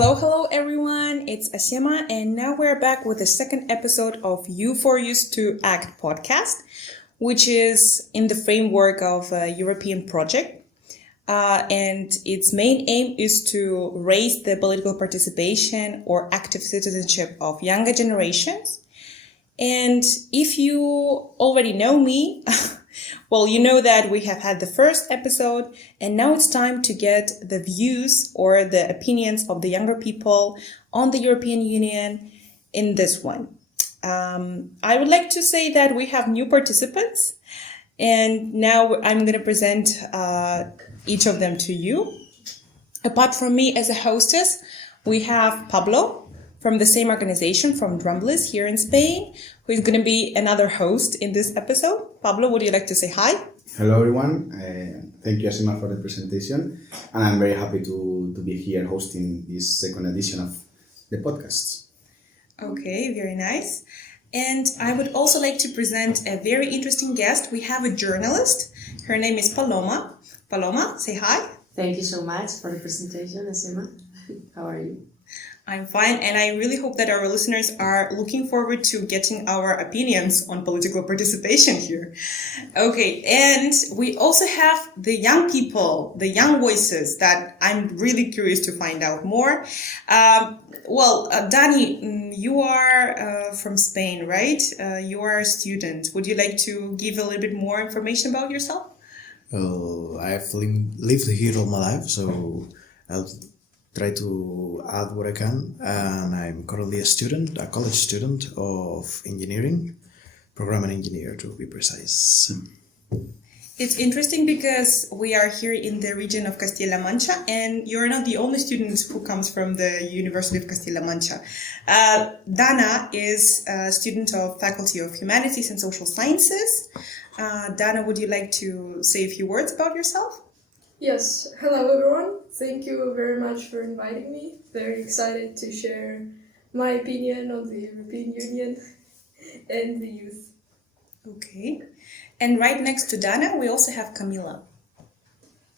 Hello everyone, it's Asiema, and now we're back with the second episode of You For Used to Act podcast, which is in the framework of a European project. And its main aim is to raise the political participation or active citizenship of younger generations. And if you already know me, well, you know that we have had the first episode, and now it's time to get the views or the opinions of the younger people on the European Union in this one. I would like to say that we have new participants, and now I'm going to present each of them to you. Apart from me as a hostess, we have Pablo from the same organization, from Drumbliss here in Spain, who is going to be another host in this episode. Pablo, would you like to say hi? Hello everyone, thank you Asima for the presentation, and I'm very happy to be here hosting this second edition of the podcast. Okay, very nice. And I would also like to present a very interesting guest. We have a journalist. Her name is Paloma. Paloma, say hi. Thank you so much for the presentation, Asima. How are you? I'm fine, and I really hope that our listeners are looking forward to getting our opinions on political participation here. Okay, and we also have the young people, the young voices that I'm really curious to find out more. Dani, you are from Spain, right? You are a student. Would you like to give a little bit more information about yourself? Well, I've lived here all my life, so I'll try to add what I can, and I'm currently a college student of engineering, programming engineer to be precise. It's interesting because we are here in the region of Castilla-La Mancha, and you're not the only student who comes from the University of Castilla-La Mancha. Dana is a student of Faculty of Humanities and Social Sciences. Dana, would you like to say a few words about yourself? Yes, hello everyone. Thank you very much for inviting me. Very excited to share my opinion on the European Union and the youth. Okay. And right next to Dana, we also have Camila.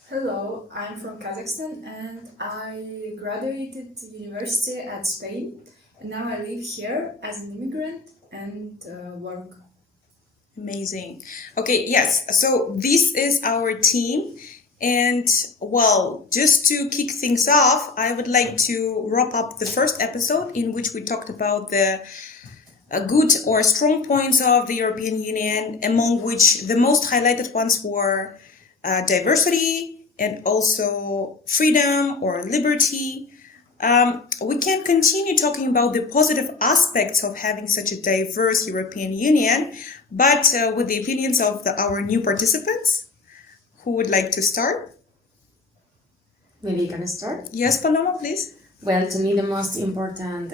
Hello, I'm from Kazakhstan and I graduated university at Spain, and now I live here as an immigrant and work. Amazing. Okay, yes. So this is our team. And, well, just to kick things off, I would like to wrap up the first episode in which we talked about the good or strong points of the European Union, among which the most highlighted ones were diversity and also freedom or liberty. We can continue talking about the positive aspects of having such a diverse European Union, but with the opinions of our new participants. Who would like to start? Maybe you can start? Yes, Paloma, please. Well, to me the most important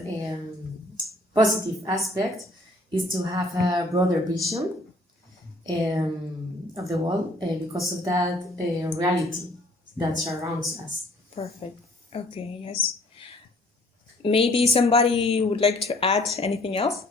positive aspect is to have a broader vision of the world because of that reality that surrounds us. Perfect. Okay, yes. Maybe somebody would like to add anything else?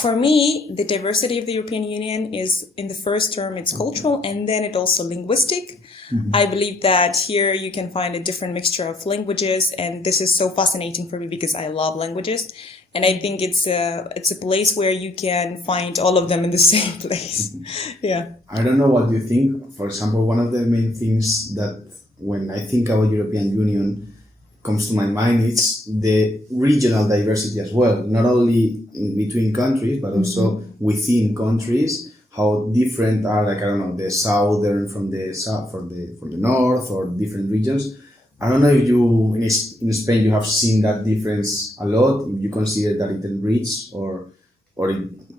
For me, the diversity of the European Union is, in the first term, it's cultural, and then it's also linguistic. Mm-hmm. I believe that here you can find a different mixture of languages, and this is so fascinating for me because I love languages. And I think it's a place where you can find all of them in the same place. Yeah. I don't know what you think. For example, one of the main things that when I think about European Union comes to my mind, it's the regional diversity as well, not only in between countries, but also within countries, how different are, like, I don't know, the southern from the south, from the north, or different regions. I don't know if you, in Spain, you have seen that difference a lot, if you consider that it enriches, or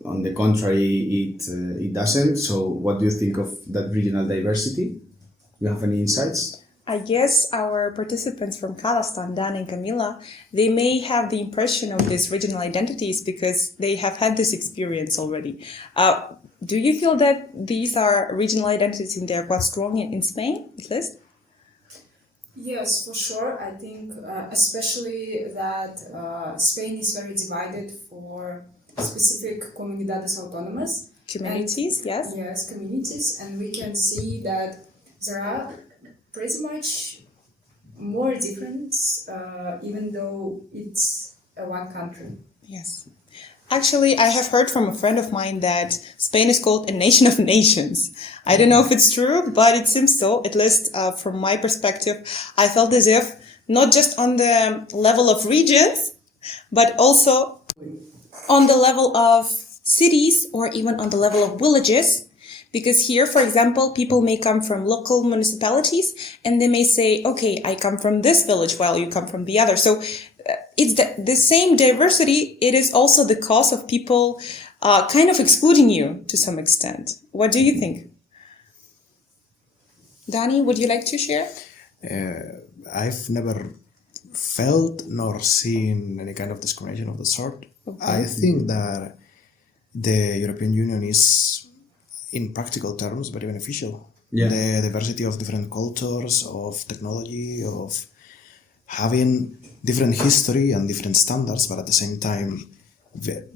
on the contrary, it doesn't. So what do you think of that regional diversity? Do you have any insights? I guess our participants from Kazakhstan, Dan and Camila, they may have the impression of these regional identities because they have had this experience already. Do you feel that these are regional identities and they are quite strong in Spain, at least? Yes, for sure. I think especially that Spain is very divided for specific comunidades autónomas. Communities, yes? Yes, communities. And we can see that there are pretty much more difference, even though it's one country. Yes. Actually, I have heard from a friend of mine that Spain is called a nation of nations. I don't know if it's true, but it seems so. At least from my perspective, I felt as if not just on the level of regions, but also on the level of cities or even on the level of villages. Because here, for example, people may come from local municipalities and they may say, okay, I come from this village while you come from the other. So it's the same diversity. It is also the cause of people kind of excluding you to some extent. What do you think? Dani, would you like to share? I've never felt nor seen any kind of discrimination of the sort. Okay. I think that the European Union is, in practical terms, very beneficial. Yeah. The diversity of different cultures, of technology, of having different history and different standards, but at the same time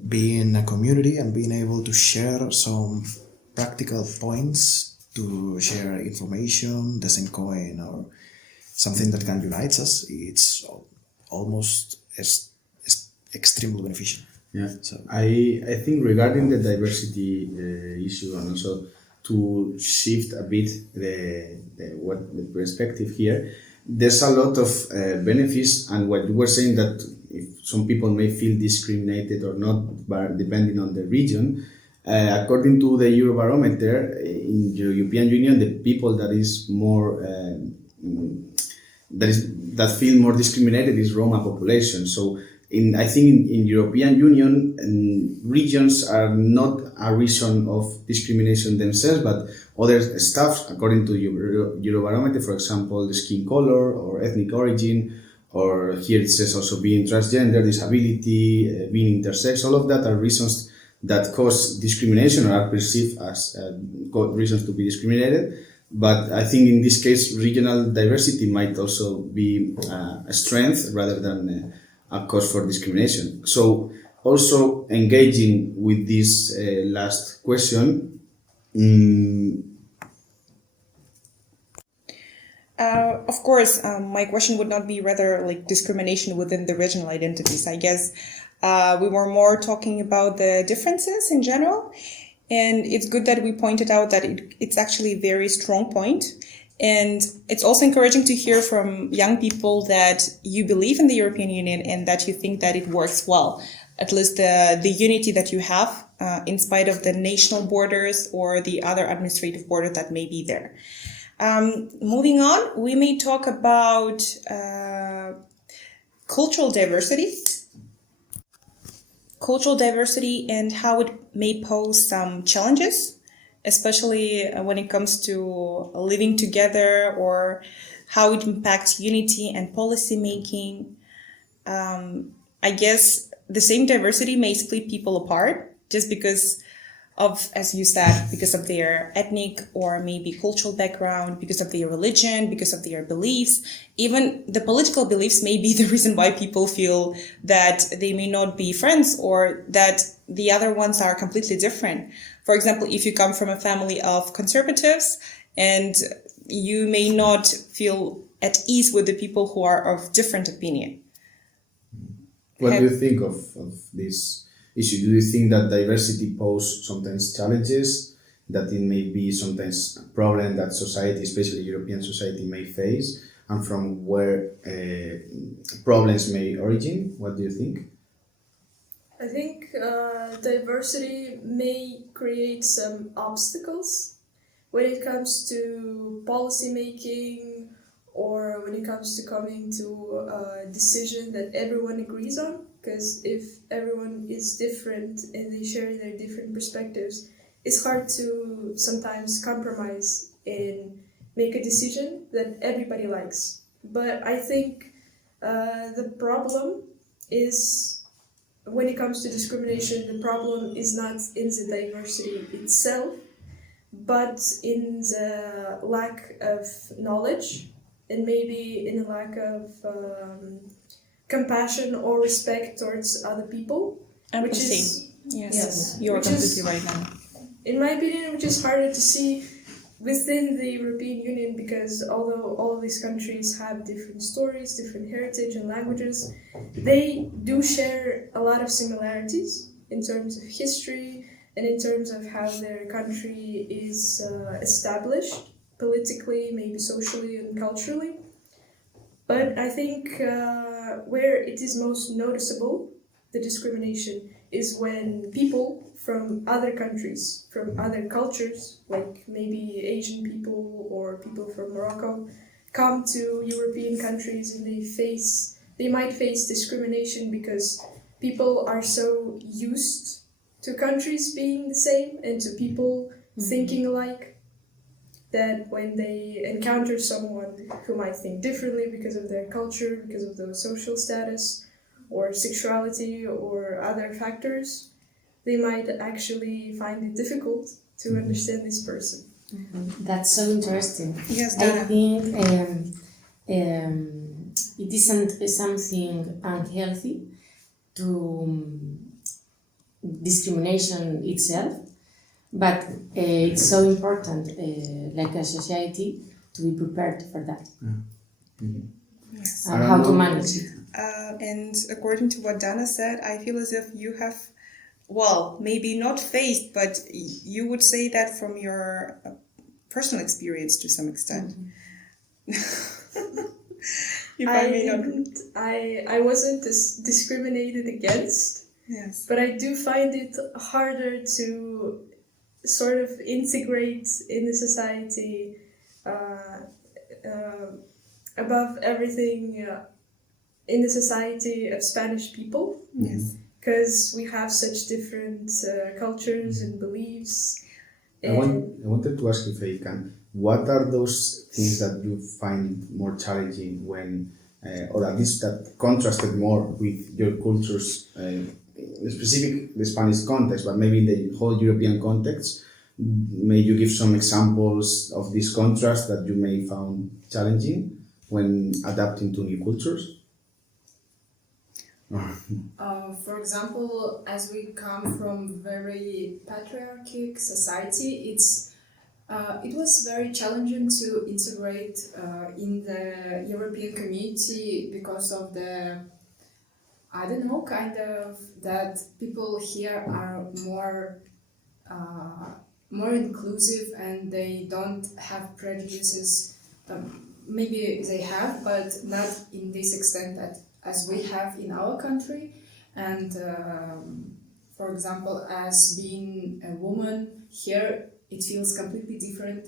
being a community and being able to share some practical points, to share information, the same coin, or something that can unite us. It's almost extremely beneficial. Yeah, So I think regarding the diversity issue, and also to shift a bit the perspective here, there's a lot of benefits, and what you were saying, that if some people may feel discriminated or not, but depending on the region, according to the Eurobarometer, in the European Union, the people that is more that feel more discriminated is Roma population. So I think in European Union, regions are not a reason of discrimination themselves, but other stuff, according to Eurobarometer, for example, the skin color or ethnic origin, or here it says also being transgender, disability, being intersex, all of that are reasons that cause discrimination or are perceived as reasons to be discriminated. But I think in this case, regional diversity might also be a strength rather than a cause for discrimination. So also engaging with this last question, Of course, my question would not be rather like discrimination within the regional identities. I guess we were more talking about the differences in general. And it's good that we pointed out that it's actually a very strong point. And it's also encouraging to hear from young people that you believe in the European Union and that you think that it works well. At least the unity that you have in spite of the national borders or the other administrative borders that may be there. Moving on, we may talk about cultural diversity. Cultural diversity and how it may pose some challenges, especially when it comes to living together or how it impacts unity and policy making. I guess the same diversity may split people apart just because of, as you said, because of their ethnic or maybe cultural background, because of their religion, because of their beliefs. Even the political beliefs may be the reason why people feel that they may not be friends or that the other ones are completely different. For example, if you come from a family of conservatives and you may not feel at ease with the people who are of different opinion. What do you think of this issue? Do you think that diversity poses sometimes challenges, that it may be sometimes a problem that society, especially European society, may face, and from where problems may origin? What do you think? I think diversity may create some obstacles when it comes to policy making or when it comes to coming to a decision that everyone agrees on. Because if everyone is different and they share their different perspectives, it's hard to sometimes compromise and make a decision that everybody likes. But I think the problem is, when it comes to discrimination, the problem is not in the diversity itself, but in the lack of knowledge and maybe in a lack of compassion or respect towards other people. Empathy. Yes, yes, you're which completely is, right now. in my opinion, which is harder to see within the European Union, because although all of these countries have different stories, different heritage and languages, they do share a lot of similarities in terms of history and in terms of how their country is established politically, maybe socially and culturally. But I think where it is most noticeable, the discrimination, is when people from other countries, from other cultures, like maybe Asian people or people from Morocco, come to European countries and they might face discrimination because people are so used to countries being the same and to people thinking alike, that when they encounter someone who might think differently because of their culture, because of their social status, or sexuality, or other factors, they might actually find it difficult to understand this person. That's so interesting. Yes, I Dana. think it isn't something unhealthy to discrimination itself, but it's so important, like a society, to be prepared for that Yes. and how to manage it. And according to what Dana said, I feel as if you have, well, maybe not faced, but you would say that from your personal experience to some extent. If I may not. I wasn't discriminated against, Yes. but I do find it harder to sort of integrate in the society above everything in the society of Spanish people. Yes. Because we have such different cultures and beliefs. I wanted to ask you, if I can, what are those things that you find more challenging when, or at least that contrasted more with your cultures, specific the Spanish context, but maybe in the whole European context? May you give some examples of this contrast that you may found challenging when adapting to new cultures? For example, as we come from very patriarchal society, it was very challenging to integrate in the European community because of the, I don't know, kind of that people here are more inclusive and they don't have prejudices. Maybe they have, but not in this extent that as we have in our country. And for example, as being a woman here, it feels completely different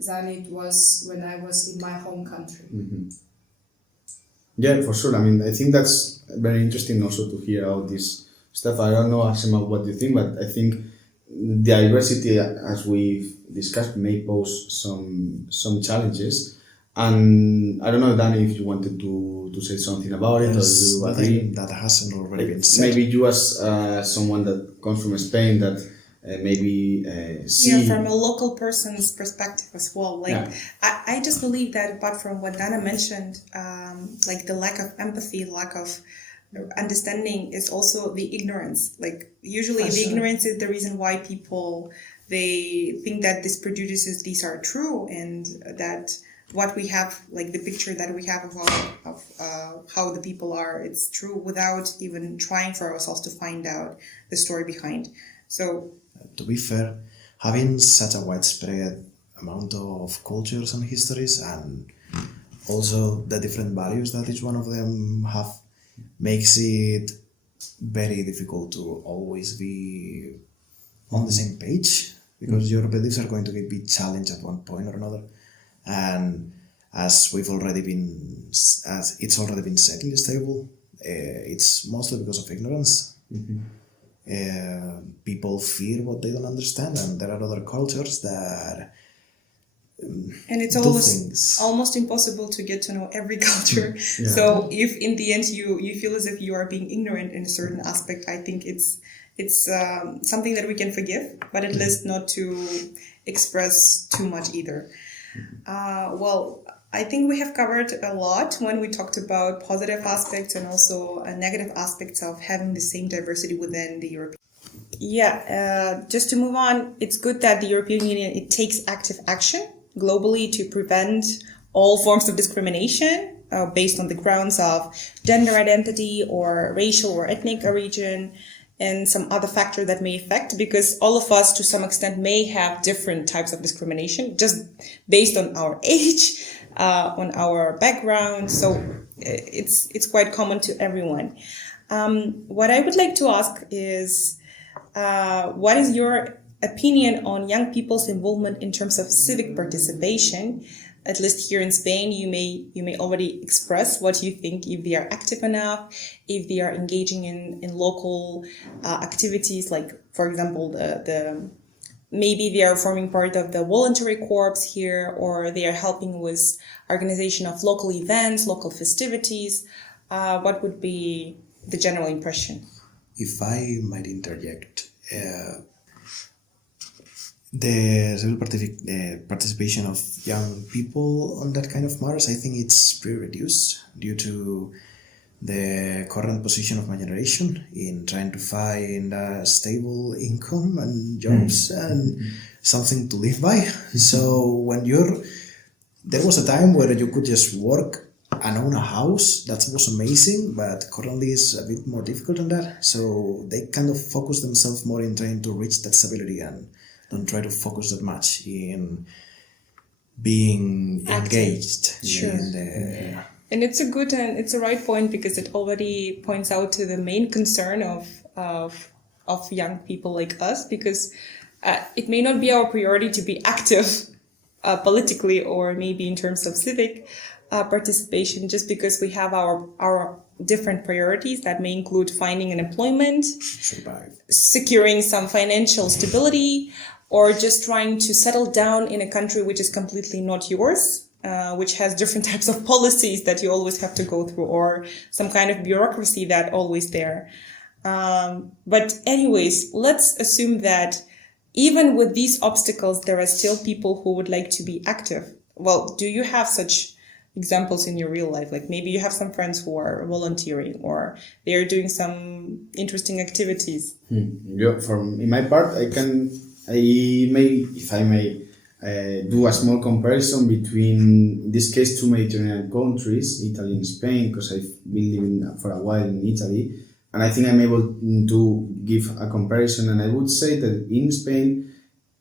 than it was when I was in my home country. Yeah, for sure. I mean, I think that's very interesting also to hear all this stuff. I don't know, Asima, what you think, but I think diversity, as we've discussed, may pose some challenges. And I don't know, Danny, if you wanted to say something about it, There's or you agree. nothing that hasn't already been said. Maybe you, as someone that comes from Spain, that maybe see. Yeah, from a local person's perspective as well. Like, Yeah. I just believe that apart from what Dana mentioned, like the lack of empathy, lack of understanding is also the ignorance. Like, usually For the sure. ignorance is the reason why people, they think that these prejudices, these are true, and that what we have, like the picture that we have of how the people are, it's true, without even trying for ourselves to find out the story behind. So To be fair, having such a widespread amount of cultures and histories, and also the different values that each one of them have, makes it very difficult to always be on the same page, because your beliefs are going to be challenged at one point or another. And as it's already been said in this table, it's mostly because of ignorance. People fear what they don't understand, and there are other cultures that and it's do things. almost impossible to get to know every culture. Yeah. So if in the end you feel as if you are being ignorant in a certain aspect, I think it's something that we can forgive, but at least not to express too much either. Well, I think we have covered a lot when we talked about positive aspects and also negative aspects of having the same diversity within the European. Just to move on, it's good that the European Union, it takes active action globally to prevent all forms of discrimination based on the grounds of gender identity or racial or ethnic origin and some other factor that may affect, because all of us to some extent may have different types of discrimination just based on our age, on our background. So it's quite common to everyone. What I would like to ask is, what is your opinion on young people's involvement in terms of civic participation? At least here in Spain, you may already express what you think, if they are active enough, if they are engaging in local activities, like for example the maybe they are forming part of the voluntary corps here, or they are helping with organization of local events, local festivities. What would be the general impression? If I might interject, the civil participation of young people on that kind of matters, I think it's pretty reduced due to the current position of my generation in trying to find a stable income and jobs and something to live by. So there was a time where you could just work and own a house. That was amazing, but currently it's a bit more difficult than that. So they kind of focus themselves more in trying to reach that stability and don't try to focus that much in being engaged. Sure. In the, And it's a good and it's a right point, because it already points out to the main concern of young people like us, because it may not be our priority to be active politically or maybe in terms of civic participation, just because we have our different priorities that may include finding an employment, survive. securing some financial stability, or just trying to settle down in a country which is completely not yours, which has different types of policies that you always have to go through, or some kind of bureaucracy that always there. But anyways, let's assume that even with these obstacles, there are still people who would like to be active. Well, do you have such examples in your real life? Like maybe you have some friends who are volunteering, or they are doing some interesting activities. Yeah, in my part, if I may, do a small comparison between, in this case, two Mediterranean countries, Italy and Spain, because I've been living for a while in Italy, and I think I'm able to give a comparison. And I would say that in Spain,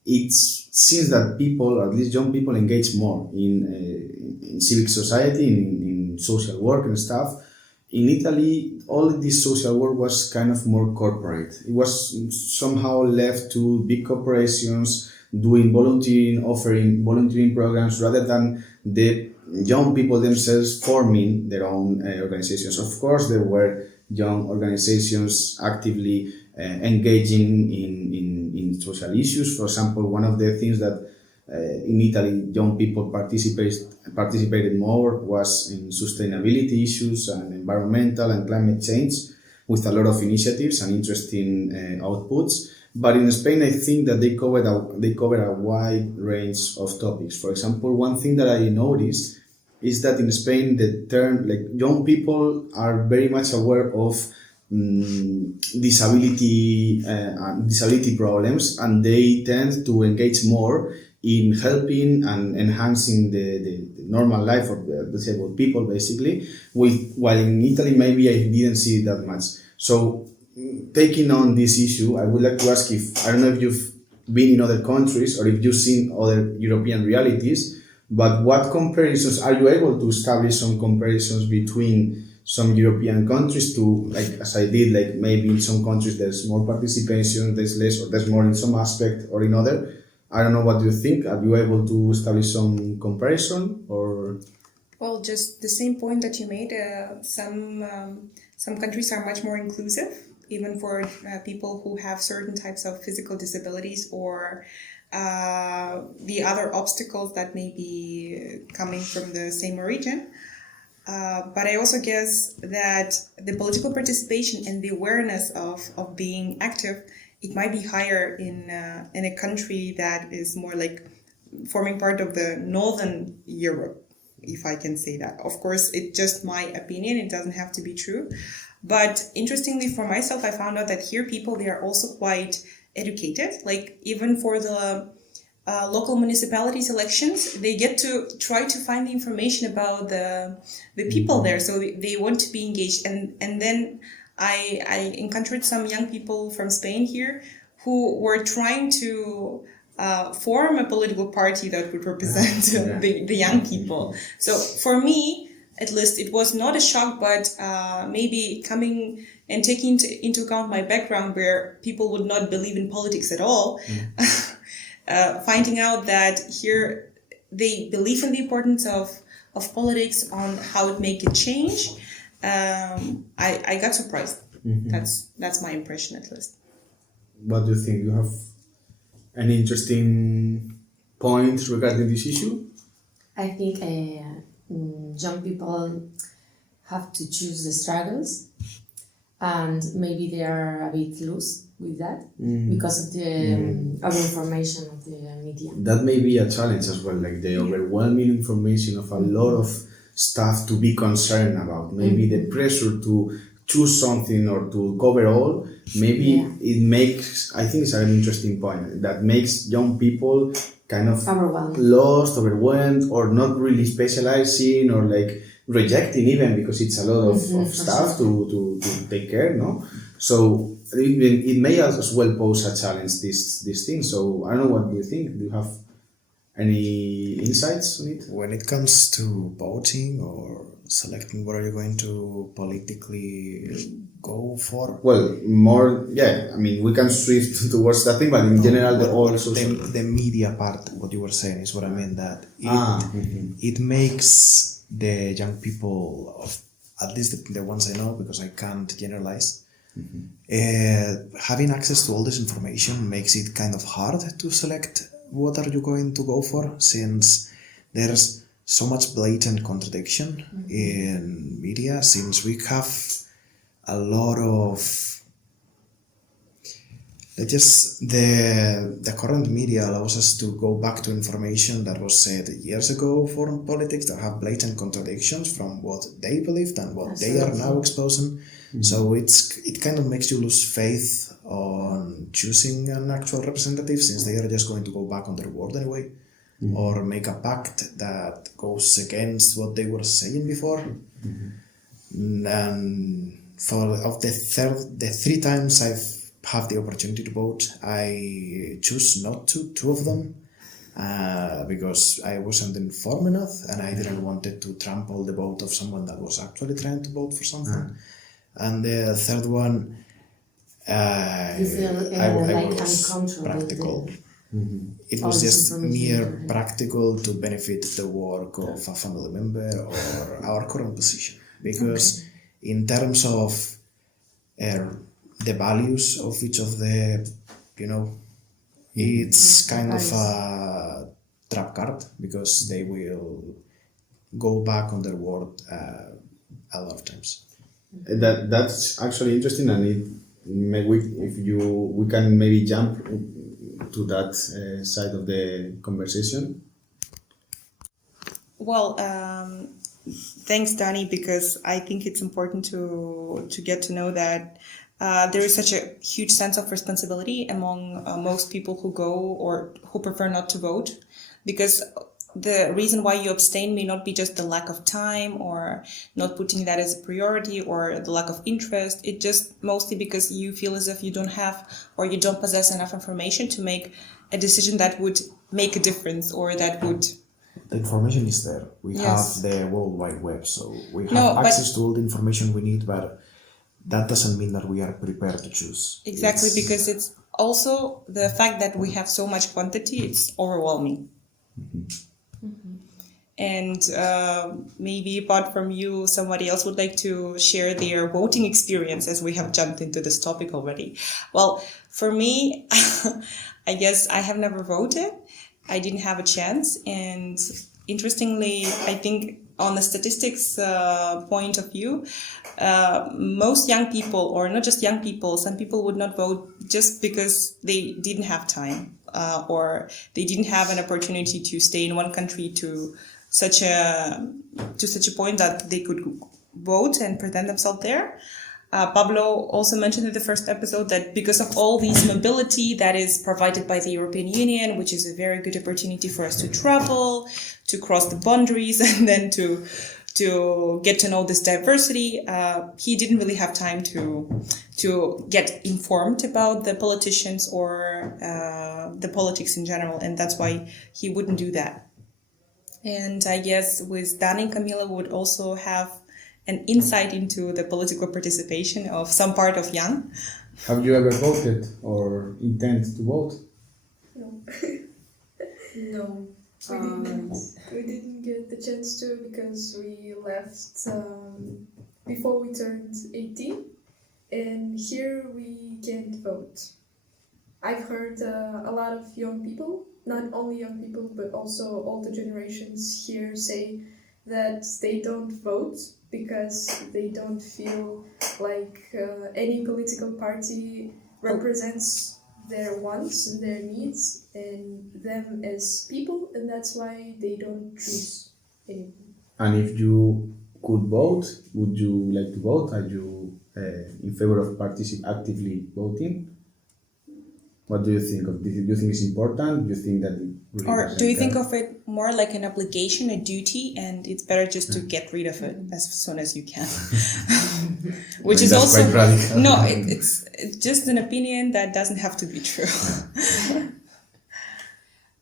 it seems that people, or at least young people, engage more in civic society, in social work and stuff. In Italy, all this social work was kind of more corporate. It was somehow left to big corporations doing volunteering, offering volunteering programs, rather than the young people themselves forming their own organizations. Of course, there were young organizations actively engaging in social issues. For example, one of the things that in Italy young people participated more was in sustainability issues and environmental and climate change, with a lot of initiatives and interesting outputs. But in Spain, I think that they cover a wide range of topics. For example, one thing that I noticed is that in Spain, the term, like, young people are very much aware of disability problems, and they tend to engage more in helping and enhancing the normal life of the disabled people, basically. While in Italy, maybe I didn't see it that much. So, taking on this issue, I would like to ask I don't know if you've been in other countries or if you've seen other European realities, but what comparisons are you able to establish? Some comparisons between some European countries to, like, as I did, like maybe in some countries there's more participation, there's less, or there's more in some aspect or in other. I don't know what you think. Are you able to establish some comparison, or? Well, just the same point that you made. Some countries are much more inclusive, even for people who have certain types of physical disabilities, or the other obstacles that may be coming from the same origin. But I also guess that the political participation and the awareness of being active, it might be higher in a country that is more like forming part of the Northern Europe, if I can say that. Of course, it's just my opinion. It doesn't have to be true. But interestingly for myself, I found out that here people, they are also quite educated. Like even for the local municipalities elections, they get to try to find the information about the people there, so they want to be engaged. And then I encountered some young people from Spain here who were trying to form a political party that would represent the young people. So for me, at least, it was not a shock, but maybe coming and taking into account my background where people would not believe in politics at all, finding out that here they believe in the importance of politics, on how it make a change. I got surprised. That's my impression, at least. What do you think? You have any interesting points regarding this issue? I think young people have to choose the struggles, and maybe they are a bit loose with that because of the over-information of the media. That may be a challenge as well, like the overwhelming information of a lot of stuff to be concerned about. Maybe the pressure to choose something or to cover all, maybe it makes, I think it's an interesting point, that makes young people kind of lost, overwhelmed, or not really specializing, or like rejecting even, because it's a lot of stuff to take care, no? So it may as well pose a challenge, this thing. So I don't know, what do you think? Do you have any insights on it? When it comes to voting or selecting what are you going to politically go for? Well, more, I mean, we can shift towards that thing, but in general, the media part, what you were saying is what I mean, that it makes the young people, of at least the ones I know, because I can't generalize, having access to all this information makes it kind of hard to select what are you going to go for, since there's so much blatant contradiction in media, since we have a lot of the current media allows us to go back to information that was said years ago for politics, that have blatant contradictions from what they believed and what they are now exposing. So it kind of makes you lose faith on choosing an actual representative, since they are just going to go back on their word anyway, or make a pact that goes against what they were saying before. And the 3 times I've had the opportunity to vote, I choose not to, 2 of them, because I wasn't informed enough and I didn't want it to trample the vote of someone that was actually trying to vote for something. And the 3rd one, you feel I like was uncomfortable. practical. It was just mere practical to benefit the work of a family member or our current position. Because in terms of the values of each of the, it's kind of a trap card, because they will go back on their word a lot of times. That's actually interesting, and we can maybe jump to that side of the conversation. Well, thanks, Dani, because I think it's important to get to know that there is such a huge sense of responsibility among most people who go or who prefer not to vote, because the reason why you abstain may not be just the lack of time or not putting that as a priority or the lack of interest. It's just mostly because you feel as if you don't have or you don't possess enough information to make a decision that would make a difference or that would... The information is there. We have the World Wide Web, so we have access to all the information we need, but that doesn't mean that we are prepared to choose. Exactly, because it's also the fact that we have so much quantity, it's overwhelming. And maybe apart from you, somebody else would like to share their voting experience, as we have jumped into this topic already. Well, for me, I guess I have never voted. I didn't have a chance. And interestingly, I think on the statistics point of view, most young people, or not just young people, some people would not vote just because they didn't have time or they didn't have an opportunity to stay in one country to such a point that they could vote and present themselves there. Pablo also mentioned in the first episode that because of all these mobility that is provided by the European Union, which is a very good opportunity for us to travel, to cross the boundaries, and then to get to know this diversity, he didn't really have time to get informed about the politicians or the politics in general, and that's why he wouldn't do that. And I guess with Dan and Camila would also have an insight into the political participation of some part of young. Have you ever voted or intend to vote? No. No. We didn't get the chance to because we left before we turned 18, and here we can't vote. I've heard a lot of young people, not only young people, but also older generations here say that they don't vote because they don't feel like any political party represents their wants and their needs and them as people, and that's why they don't choose anyone. And if you could vote, would you like to vote? Are you in favor of actively voting? What do you think of this? Do you think it's important? Do you think that it really Or doesn't do you think count? of it more like an obligation, a duty, and it's better just to get rid of it as soon as you can? Which is That's also quite radical. no, it's just an opinion that doesn't have to be true.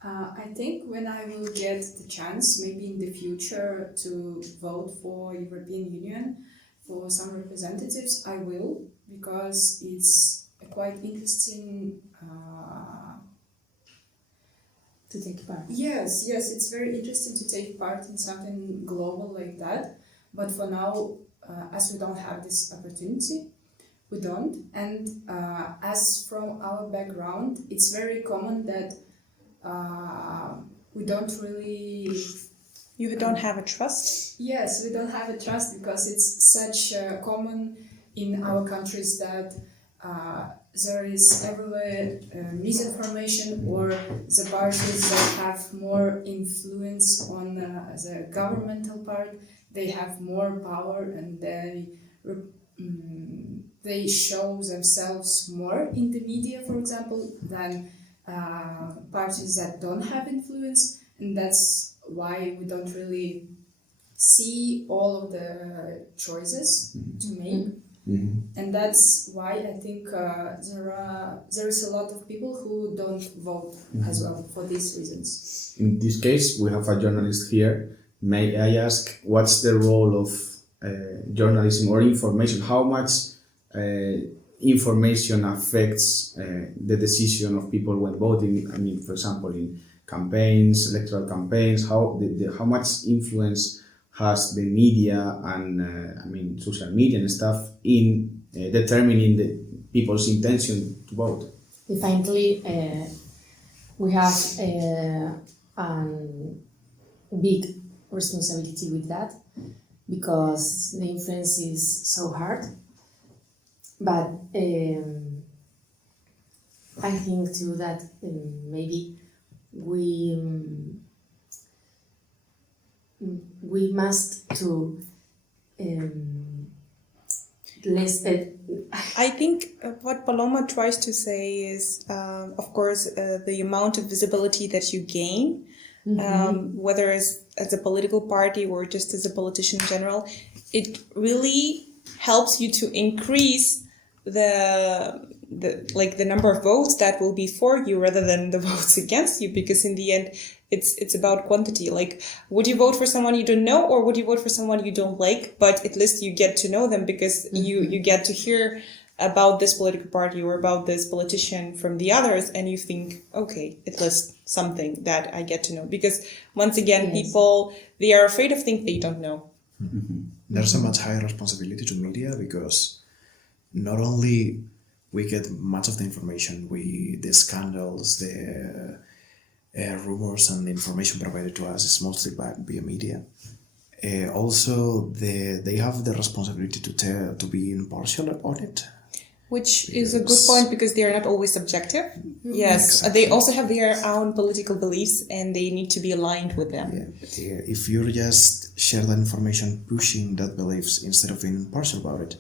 I think when I will get the chance, maybe in the future, to vote for European Union, for some representatives, I will, because it's a quite interesting. To take part. Yes, it's very interesting to take part in something global like that. But for now, as we don't have this opportunity, we don't. And as from our background, it's very common that we don't really. You don't have a trust. Yes, we don't have a trust because it's such common in our countries that there is everywhere misinformation, or the parties that have more influence on the governmental part, they have more power and they show themselves more in the media, for example, than parties that don't have influence, and that's why we don't really see all of the choices to make. Mm-hmm. And that's why I think there is a lot of people who don't vote as well for these reasons. In this case, we have a journalist here. May I ask, what's the role of journalism or information? How much information affects the decision of people when voting? I mean, for example, in campaigns, electoral campaigns, how much influence has the media and social media and stuff in determining the people's intention to vote? Definitely, we have a big responsibility with that because the influence is so hard. But I think too that maybe we must to less. I think what Paloma tries to say is, of course, the amount of visibility that you gain, whether as a political party or just as a politician in general, it really helps you to increase the number of votes that will be for you rather than the votes against you, because in the end it's about quantity. Like, would you vote for someone you don't know, or would you vote for someone you don't like, but at least you get to know them because you get to hear about this political party or about this politician from the others, and you think, okay, at least something that I get to know, because once again, people, they are afraid of things they don't know. There's a much higher responsibility to media because not only we get much of the information, the scandals, the rumors and the information provided to us is mostly via media. Also, they have the responsibility to be impartial about it. Which is a good point, because they are not always objective. Yes, exactly. They also have their own political beliefs and they need to be aligned with them. Yeah. If you just share that information pushing that beliefs instead of being impartial about it,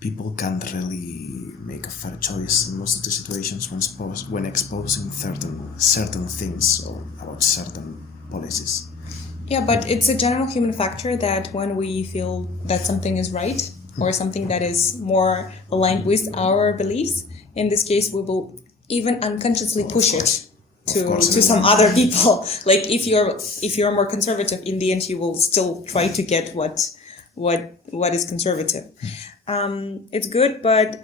people can't really make a fair choice in most of the situations when exposing certain things or about certain policies. Yeah, but it's a general human factor that when we feel that something is right or something that is more aligned with our beliefs, in this case, we will even unconsciously push it to some other people. Like if you're more conservative, in the end, you will still try to get what is conservative. It's good, but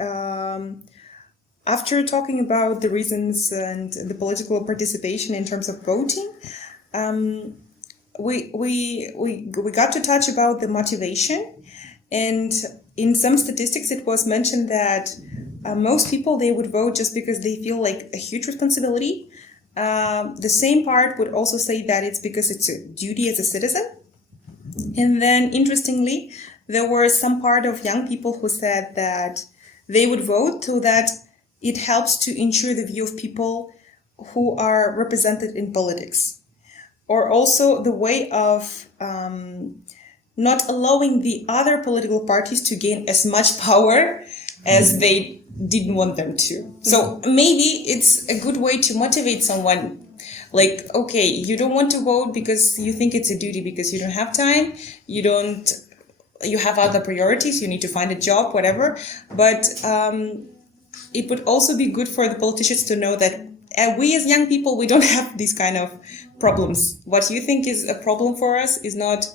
after talking about the reasons and the political participation in terms of voting, we got to touch about the motivation, and in some statistics it was mentioned that most people, they would vote just because they feel like a huge responsibility. The same part would also say that it's because it's a duty as a citizen. And then interestingly, there were some part of young people who said that they would vote so that it helps to ensure the view of people who are represented in politics, or also the way of not allowing the other political parties to gain as much power as they didn't want them to. So maybe it's a good way to motivate someone. Like, okay, you don't want to vote because you think it's a duty, because you don't have time, you have other priorities, you need to find a job, whatever. But it would also be good for the politicians to know that we as young people, we don't have these kind of problems. What you think is a problem for us is not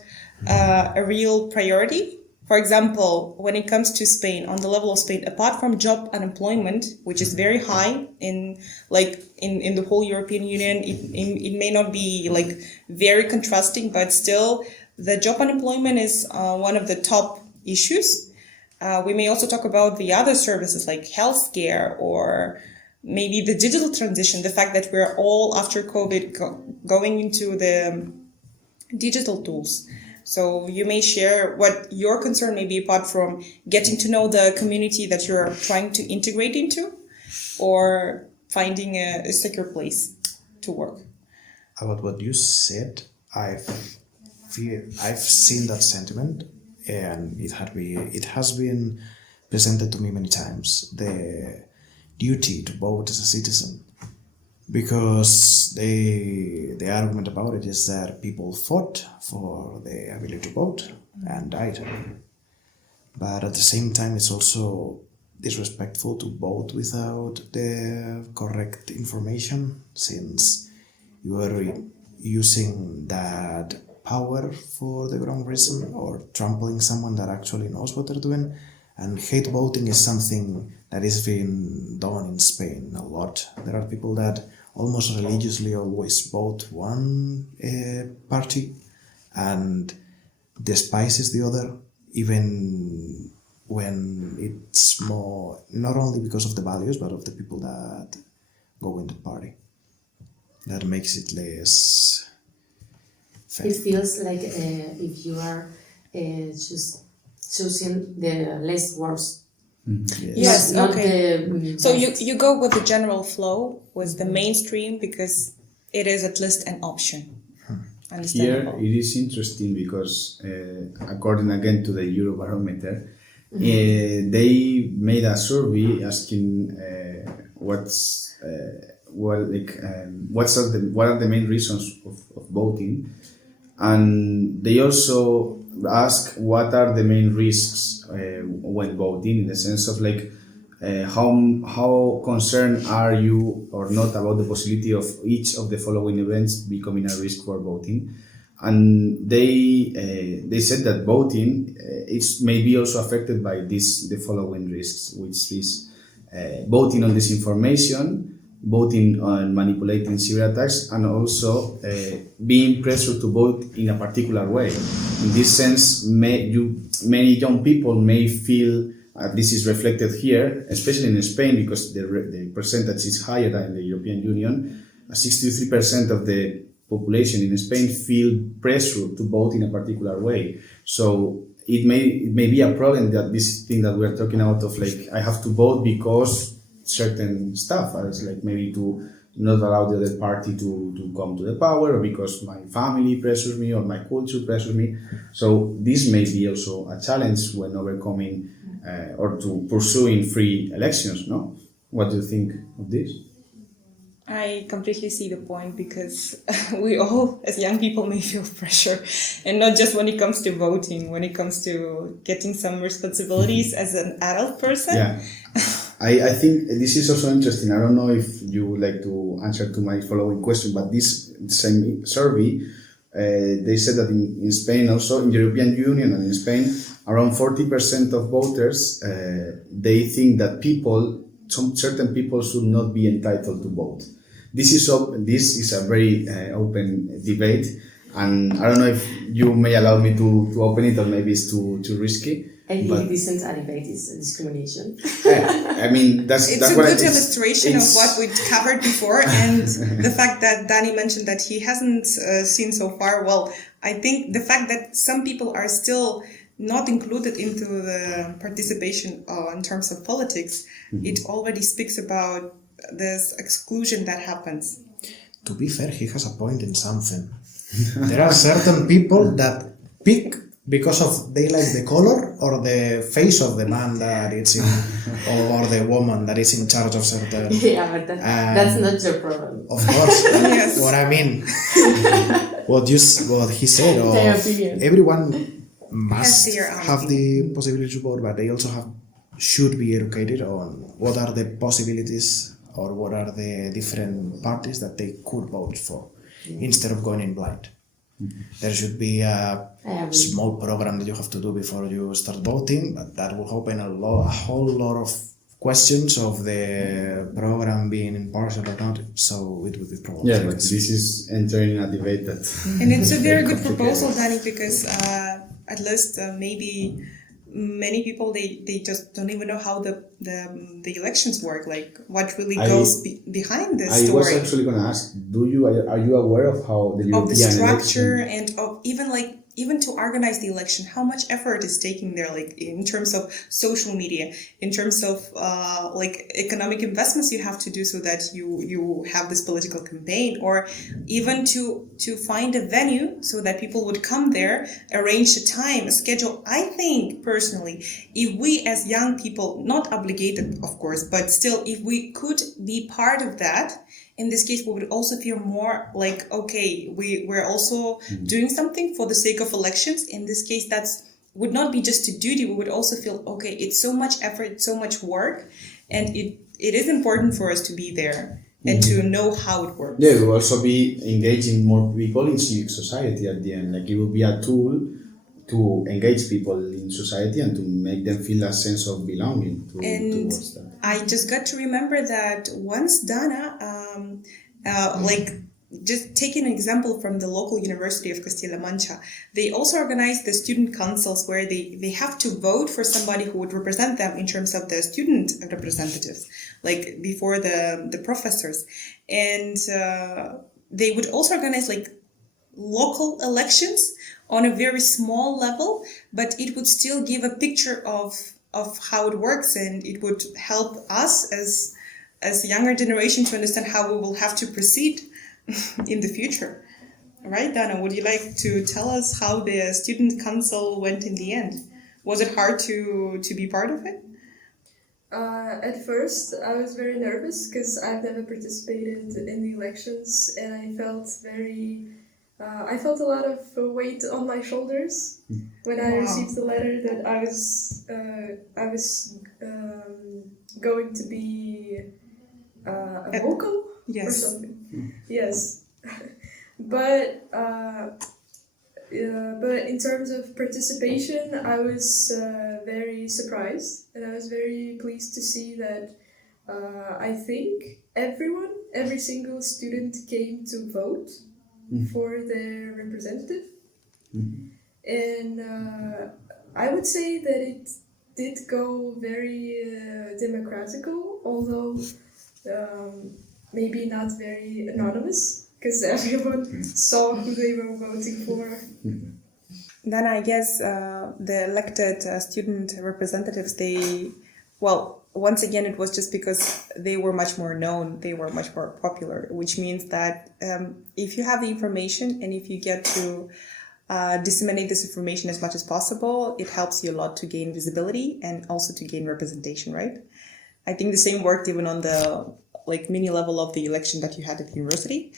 a real priority. For example, when it comes to Spain, on the level of Spain, apart from job unemployment, which is very high in the whole European Union, it may not be like very contrasting, but still the job unemployment is one of the top issues. We may also talk about the other services like healthcare, or maybe the digital transition, the fact that we're all after COVID going into the digital tools. So you may share what your concern may be, apart from getting to know the community that you're trying to integrate into, or finding a secure place to work. About what you said, I've seen that sentiment, and it has been presented to me many times. The duty to vote as a citizen, because the argument about it is that people fought for the ability to vote and died. But at the same time, it's also disrespectful to vote without the correct information, since you are using that power for the wrong reason, or trampling someone that actually knows what they're doing. And hate voting is something that is being done in Spain a lot. There are people that almost religiously always vote one party and despises the other, even when it's more, not only because of the values, but of the people that go in the party. That makes it less fair. It feels like if you are just choosing the less worse. Yes, Not okay. the So you go with the general flow, with the mainstream, because it is at least an option. Here Understandable. it is interesting because according again to the Eurobarometer, they made a survey asking what are the main reasons of voting, and they also ask what are the main risks when voting, in the sense of like how concerned are you or not about the possibility of each of the following events becoming a risk for voting. And they said that voting it's maybe also affected by the following risks, which is voting on disinformation, voting on manipulating cyber attacks, and also being pressured to vote in a particular way. In this sense, many young people may feel, this is reflected here, especially in Spain, because the percentage is higher than in the European Union. 63% of the population in Spain feel pressured to vote in a particular way. So it may be a problem, that this thing that we're talking about of like, I have to vote because certain stuff, as like maybe to not allow the other party to come to the power, or because my family pressures me or my culture pressures me. So this may be also a challenge when overcoming or to pursuing free elections. No, what do you think of this? I completely see the point because we all, as young people, may feel pressure, and not just when it comes to voting, when it comes to getting some responsibilities as an adult person. Yeah, I think this is also interesting. I don't know if you would like to answer to my following question, but this same survey, they said that in Spain also, in the European Union and in Spain, around 40% of voters, they think that some certain people should not be entitled to vote. This is a very open debate, and I don't know if you may allow me to open it, or maybe it's too risky. I think this isn't a debate, it's a discrimination. I mean, It's that's a what good illustration of what we covered before, and the fact that Danny mentioned that he hasn't seen so far. Well, I think the fact that some people are still not included into the participation in terms of politics, it already speaks about this exclusion that happens. To be fair, he has a point in something. There are certain people that pick because of they like the color or the face of the man that it's in, or the woman that is in charge of certain. Yeah, but that's not your problem. Of course, Yes. what I mean, what he said, or Their opinion. everyone must Has their own have the possibility to vote, but they also should be educated on what are the possibilities or what are the different parties that they could vote for, instead of going in blind. There should be a small program that you have to do before you start voting, but that will open a whole lot of questions of the program being impartial or not, so it would be probably. Yeah, but this is entering a debate that. And it's a very good proposal, Danny, because at least maybe many people they just don't even know how the elections work, like what really goes behind this I story. was actually going to ask, are you aware of how the European Of the structure election... and of even to organize the election, how much effort is taking there, like in terms of social media, in terms of like economic investments you have to do so that you have this political campaign, or even to find a venue so that people would come there, arrange a time, a schedule. I think personally, if we as young people, not obligated of course, but still, if we could be part of that, in this case, we would also feel more like, okay, we're also doing something for the sake of elections. In this case, would not be just a duty. We would also feel, okay, it's so much effort, so much work, and it is important for us to be there and to know how it works. Yeah, we'll also be engaging more people in civic society at the end. Like, it will be a tool to engage people in society and to make them feel a sense of belonging towards that. I just got to remember that once Dana, like just taking an example from the local University of Castilla-La Mancha, they also organized the student councils where they have to vote for somebody who would represent them in terms of the student representatives, like before the professors. And they would also organize like local elections on a very small level, but it would still give a picture of how it works, and it would help us as younger generation to understand how we will have to proceed in the future. Right, Dana, would you like to tell us how the student council went in the end? Was it hard to be part of it? At first, I was very nervous because I've never participated in the elections, and I felt a lot of weight on my shoulders when I received the letter that I was going to be a vocal or something. Yes, but in terms of participation, I was very surprised, and I was very pleased to see that I think every single student came to vote for their representative. And I would say that it did go very democratical, although maybe not very anonymous, because everyone saw who they were voting for. Then I guess the elected student representatives, once again, it was just because they were much more known, they were much more popular, which means that if you have the information and if you get to disseminate this information as much as possible. It helps you a lot to gain visibility and also to gain representation, right? I think the same worked even on the mini level of the election that you had at the university.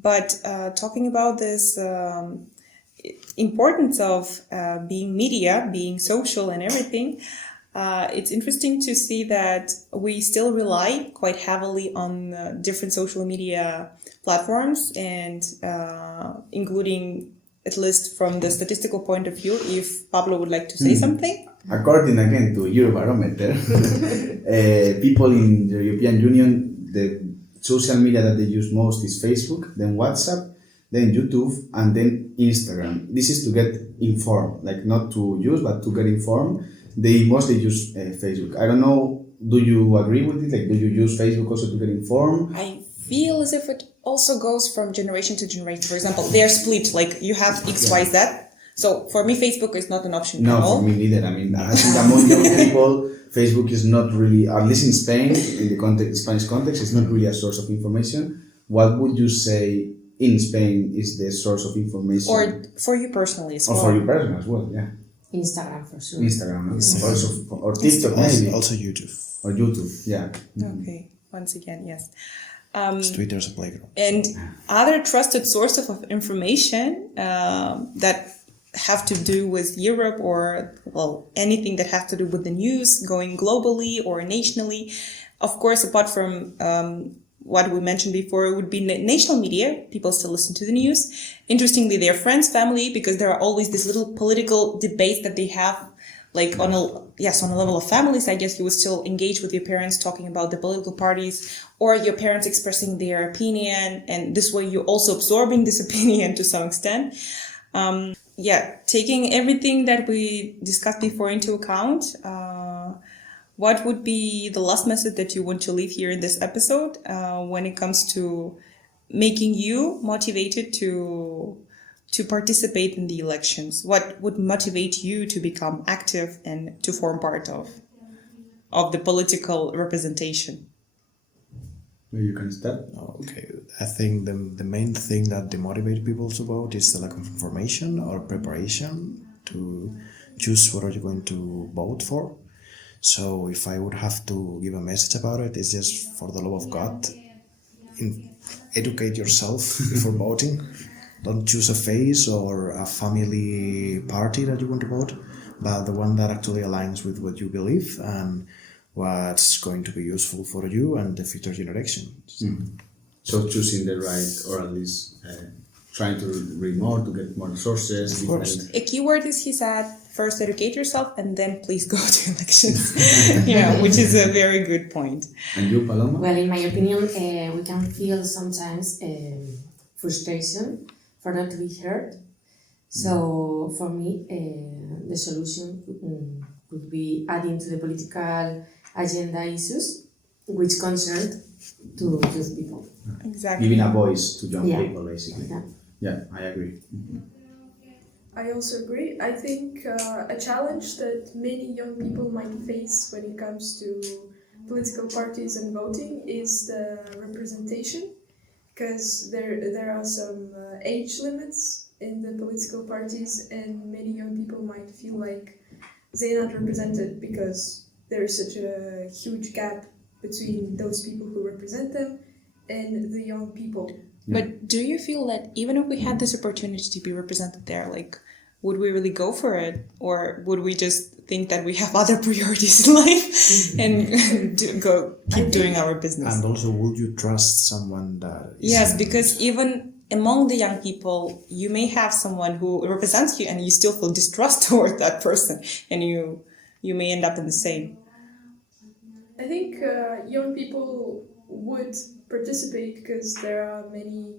But talking about this importance of being media, being social and everything, it's interesting to see that we still rely quite heavily on different social media platforms and including, at least from the statistical point of view, if Pablo would like to say something. According again to Eurobarometer, people in the European Union, the social media that they use most is Facebook, then WhatsApp, then YouTube, and then Instagram. This is to get informed, like not to use, but to get informed. They mostly use Facebook. I don't know, do you agree with it? Like, do you use Facebook also to get informed? I feel as if it also goes from generation to generation. For example, they're split, like you have X, Y, Z. So for me, Facebook is not an option at all. No, for me neither. I mean, I think among young people, Facebook is not really, at least in Spain, in the Spanish context, it's not really a source of information. What would you say in Spain is the source of information? Or for you personally as well. Or for you personally as well, yeah. Instagram for sure. Instagram, also, or TikTok maybe. Also YouTube. Or YouTube, yeah. Okay, once again, yes. Twitter's a playground. And other trusted sources of information that have to do with Europe or, well, anything that has to do with the news going globally or nationally. Of course, apart from what we mentioned before, it would be national media. People still listen to the news. Interestingly, their friends, family, because there are always these little political debates that they have, like on a level of families. I guess you would still engage with your parents talking about the political parties, or your parents expressing their opinion, and this way you're also absorbing this opinion to some extent. Taking everything that we discussed before into account, what would be the last message that you want to leave here in this episode when it comes to making you motivated to participate in the elections? What would motivate you to become active and to form part of the political representation? You can start. Okay, I think the main thing that demotivates people to vote is the lack of information or preparation to choose what are you going to vote for. So if I would have to give a message about it, it's just for the love of God, educate yourself before voting. Don't choose a face or a family party that you want to vote, but the one that actually aligns with what you believe and what's going to be useful for you and the future generations. So choosing the right, or at least trying to read more, to get more resources. Of course. A keyword is, he said, first educate yourself and then please go to elections. Which is a very good point. And you, Paloma? Well, in my opinion, we can feel sometimes frustration for not to be heard. So for me, the solution would be adding to the political agenda issues which concern to youth people. Exactly. Giving a voice to young Yeah. people, basically. Yeah, I agree. I also agree. I think a challenge that many young people might face when it comes to political parties and voting is the representation, because there are some age limits in the political parties, and many young people might feel like they're not represented because there is such a huge gap between those people who represent them and the young people. But do you feel that even if we had this opportunity to be represented there, would we really go for it? Or would we just think that we have other priorities in life and keep doing our business? And also, would you trust someone that is... Yes, because even among the young people, you may have someone who represents you and you still feel distrust toward that person, and you may end up in the same. I think young people would participate because there are many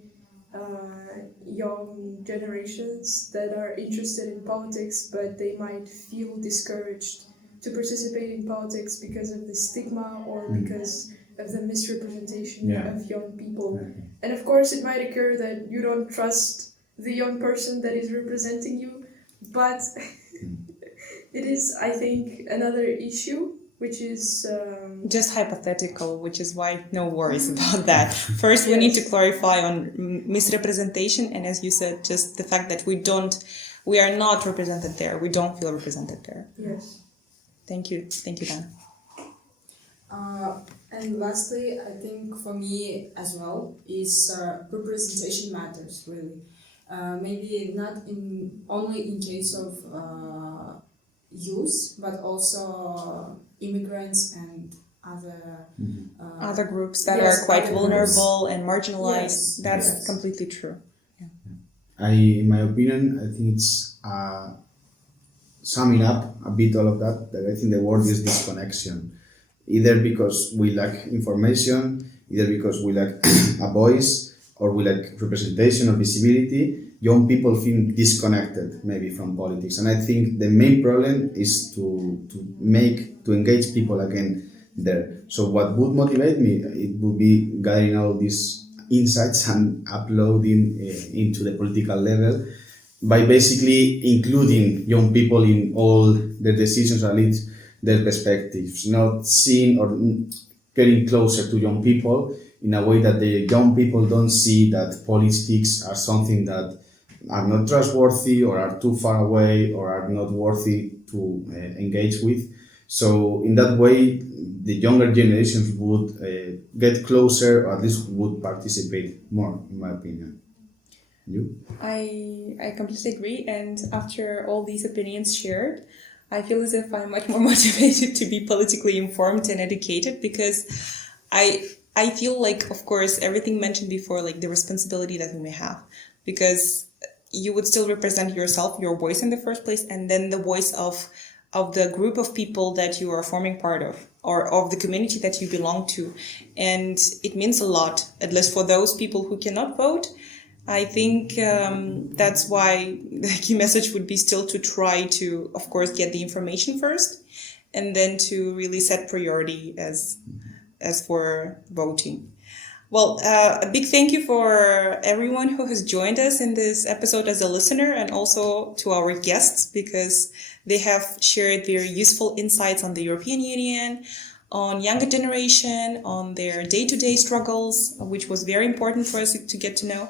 young generations that are interested in politics, but they might feel discouraged to participate in politics because of the stigma or because of the misrepresentation of young people. And of course it might occur that you don't trust the young person that is representing you, but it is, I think, another issue which is Just hypothetical, which is why no worries about that. First, we need to clarify on misrepresentation, and as you said, just the fact that we are not represented there. We don't feel represented there. yes. Thank you, Dana. And lastly, I think for me as well is representation matters really. Maybe not only in case of youth, but also immigrants and Other groups that yes, are quite other vulnerable and marginalized. Yes, That's yes. completely true. In my opinion, I think it's summing up a bit all of that. That I think the word is disconnection, either because we lack information, either because we lack a voice, or we lack representation or visibility. Young people feel disconnected maybe from politics, and I think the main problem is to engage people again there. So what would motivate me? It would be gathering all these insights and uploading into the political level by basically including young people in all their decisions, at least their perspectives, not seeing or getting closer to young people in a way that the young people don't see that politics are something that are not trustworthy or are too far away or are not worthy to engage with. So in that way, the younger generations would get closer, or at least would participate more, in my opinion. You? I completely agree, and after all these opinions shared, I feel as if I'm much more motivated to be politically informed and educated, because I feel like, of course, everything mentioned before, like the responsibility that we may have, because you would still represent yourself, your voice in the first place, and then the voice of the group of people that you are forming part of, or of the community that you belong to. And it means a lot, at least for those people who cannot vote. I think that's why the key message would be still to try to, of course, get the information first, and then to really set priority as for voting. Well, a big thank you for everyone who has joined us in this episode as a listener, and also to our guests, because they have shared very useful insights on the European Union, on younger generation, on their day-to-day struggles, which was very important for us to get to know.